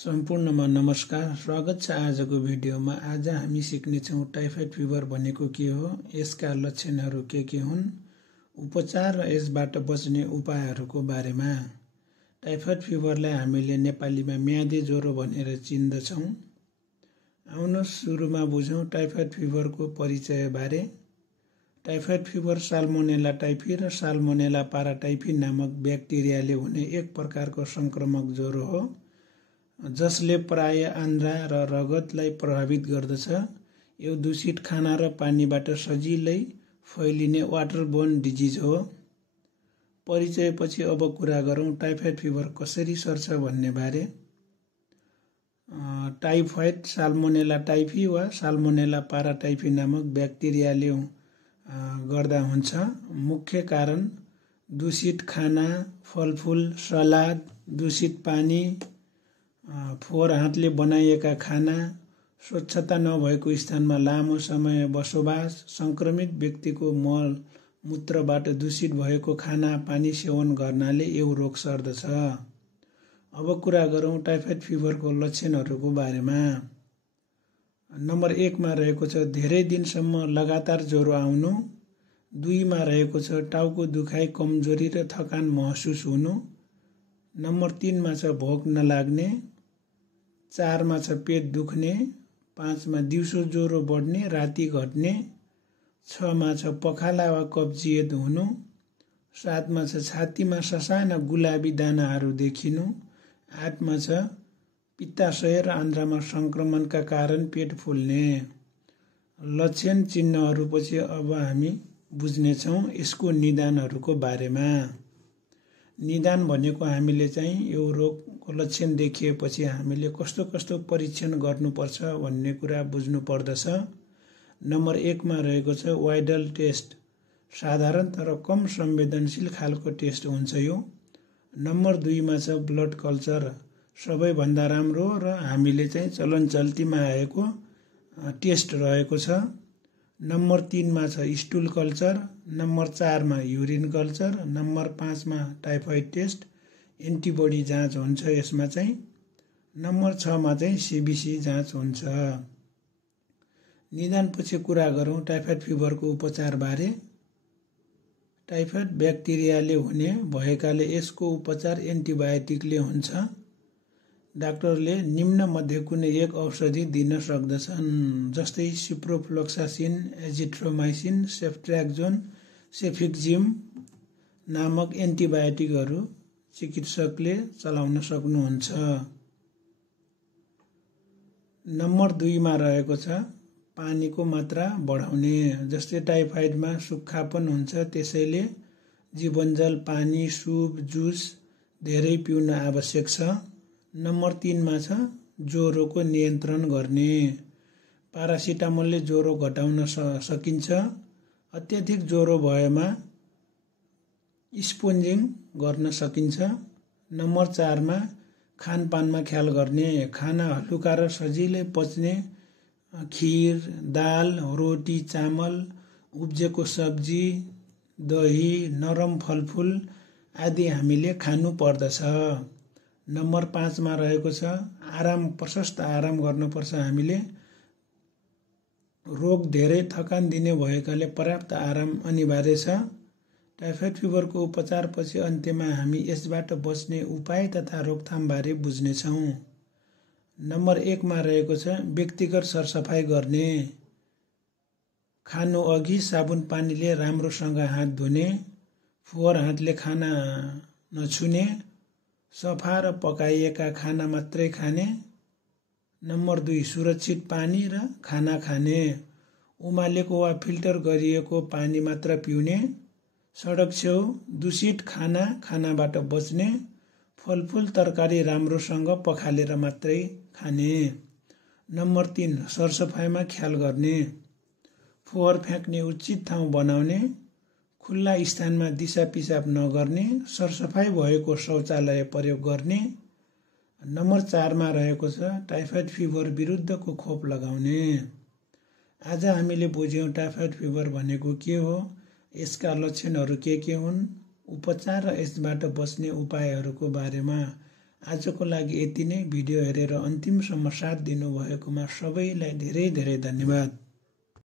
सम्पूर्णमा नमस्कार। स्वागत छ आजको भिडियोमा। आज हामी सिक्नेछौँ टाइफाइड फिभर भनेको के हो, यसका लक्षणहरू के हुन्, उपचार र यसबाट बच्ने उपायहरूको बारेमा। टाइफाइड फिभरलाई हामीले नेपालीमा म्यादे ज्वरो भनेर चिन्दछौँ। आउनुहोस् सुरुमा बुझौँ टाइफाइड फिभरको परिचय बारे। टाइफाइड फिभर साल्मोनेला टाइफी र साल्मोनेला पाराटाइफी नामक ब्याक्टेरियाले हुने एक प्रकारको संक्रमक ज्वरो हो, जसले प्राय आन्द्रा र रगतलाई प्रभावित गर्दछ। यो दूषित खाना र पानीबाट सजिलै फैलिने वाटरबोर्न डिजिज हो। परिचयपछि अब कुरा गरौँ टाइफाइड फिभर कसरी सर्छ भन्ने बारे। टाइफाइड साल्मोनेला टाइफी वा साल्मोनेला पाराटाइफी नामक ब्याक्टेरियाले गर्दा हुन्छ। मुख्य कारण दूषित खाना, फलफुल, सलाद, दूषित पानी, फोहोर हातले बनाइएका खाना, स्वच्छता नभएको स्थानमा लामो समय बसोबास, संक्रमित व्यक्तिको मल मूत्रबाट दूषित भएको खाना पानी सेवन गर्नाले यो रोग सर्दछ। अब कुरा गरौँ टाइफाइड फिभरको लक्षणहरूको बारेमा। नम्बर 1 मा रहेको छ धेरै दिनसम्म लगातार ज्वरो आउनु। 2 मा रहेको छ टाउको दुखाइ, कमजोरी र थकान महसुस हुनु। नम्बर 3 मा छ भोक नलाग्ने। 4 मा छ पेट दुख्ने। 5 मा दिउँसो ज्वरो बढ्ने, राति घट्ने। 6 मा छ पखाला वा कब्जियत हुनु। 7 मा छ छातीमा ससाना गुलाबी दानाहरू देखिनु। 8 मा छ पित्ताशय र आन्द्रामा संक्रमणका कारण पेट फुल्ने। लक्षण चिन्हहरूपछि अब हामी बुझ्नेछौँ यसको निदानहरूको बारेमा। निदान भनेको हामीले चाहिँ यो रोगको लक्षण देखिएपछि हामीले कस्तो कस्तो परीक्षण गर्नुपर्छ भन्ने कुरा बुझ्नु पर्दछ। नम्बर 1 मा रहेको छ वाइडल टेस्ट। साधारण तर कम संवेदनशील खालको टेस्ट हुन्छ यो। नम्बर 2 मा छ ब्लड कल्चर। सबैभन्दा राम्रो र हामीले चाहिँ चलन चल्तीमा आएको टेस्ट रहेको छ। नम्बर 3 मा छ स्टुल कल्चर। नम्बर 4 मा युरिन कल्चर। नम्बर 5 मा टाइफाइड टेस्ट, एन्टिबडी जाँच हुन्छ यसमा चाहिँ। नम्बर 6 मा चाहिँ सीबीसी जाँच हुन्छ। निदानपछि कुरा गरौँ टाइफाइड फिभरको उपचार बारे। टाइफाइड ब्याक्टेरियाले हुने भएकाले यसको उपचार एन्टिबायोटिकले हुन्छ। डाक्टरले निम्न मध्ये कुनै एक औषधि दिन सक्दछन्, जस्तै सिप्रोफ्लोक्सासिन, एजिथ्रोमाइसिन, सेफ्ट्र्याक्जोन, सेफिक्जिम नामक एन्टिबायोटिकहरू चिकित्सकले चलाउन सक्नुहुन्छ। नम्बर 2 मा रहेको छ पानीको मात्रा बढाउने। जस्तै टाइफाइडमा सुक्खापन हुन्छ, त्यसैले जीवनजल, पानी, सुप, जुस धेरै पिउन आवश्यक छ। नम्बर 3 मा छ ज्वरोको नियन्त्रण गर्ने। पारासिटामोलले ज्वरो घटाउन सकिन्छ। अत्याधिक ज्वरो भएमा स्पोन्जिङ गर्न सकिन्छ। नम्बर 4 मा खानपानमा ख्याल गर्ने। खाना हलुका र सजिलै पच्ने खिर, दाल, रोटी, चामल, उब्जेको सब्जी, दही, नरम फलफुल आदि हामीले खानु पर्दछ। नम्बर 5 मा रहेको छ आराम, प्रशस्त आराम गर्नुपर्छ हामीले। रोग धेरै थकान दिने भएकाले पर्याप्त आराम अनिवार्य छ। टाइफाइड फिभरको उपचारपछि अन्त्यमा हामी यसबाट बच्ने उपाय तथा रोकथाम बारे बुझ्नेछौँ। नम्बर 1 मा रहेको छ व्यक्तिगत सरसफाइ गर्ने। खानु अघि साबुन पानीले राम्रोसँग हात धुने। फोहोर हातले खाना नछुने। सफा र पकाइएका खाना मात्रै खाने। नम्बर 2 सुरक्षित पानी र खाना खाने। उमालेको वा फिल्टर गरिएको पानी मात्र पिउने। सडक छेउ दूषित खानाबाट बच्ने। फलफुल तरकारी राम्रोसँग पखालेर मात्रै खाने। नम्बर 3 सरसफाइमा ख्याल गर्ने। फोहोर फ्याँक्ने उचित ठाउँ बनाउने। खुल्ला स्थानमा दिसा पिसाब नगर्ने। सरसफाइ भएको शौचालय प्रयोग गर्ने। नम्बर 4 मा रहेको छ टाइफाइड फिभर विरुद्धको खोप लगाउने। आज हामीले बुझ्यौँ टाइफाइड फिभर भनेको के हो, यसका लक्षणहरू के हुन्, उपचार र यसबाट बच्ने उपायहरूको बारेमा। आजको लागि यति नै। भिडियो हेरेर अन्तिमसम्म साथ दिनुभएकोमा सबैलाई धेरै धेरै धन्यवाद।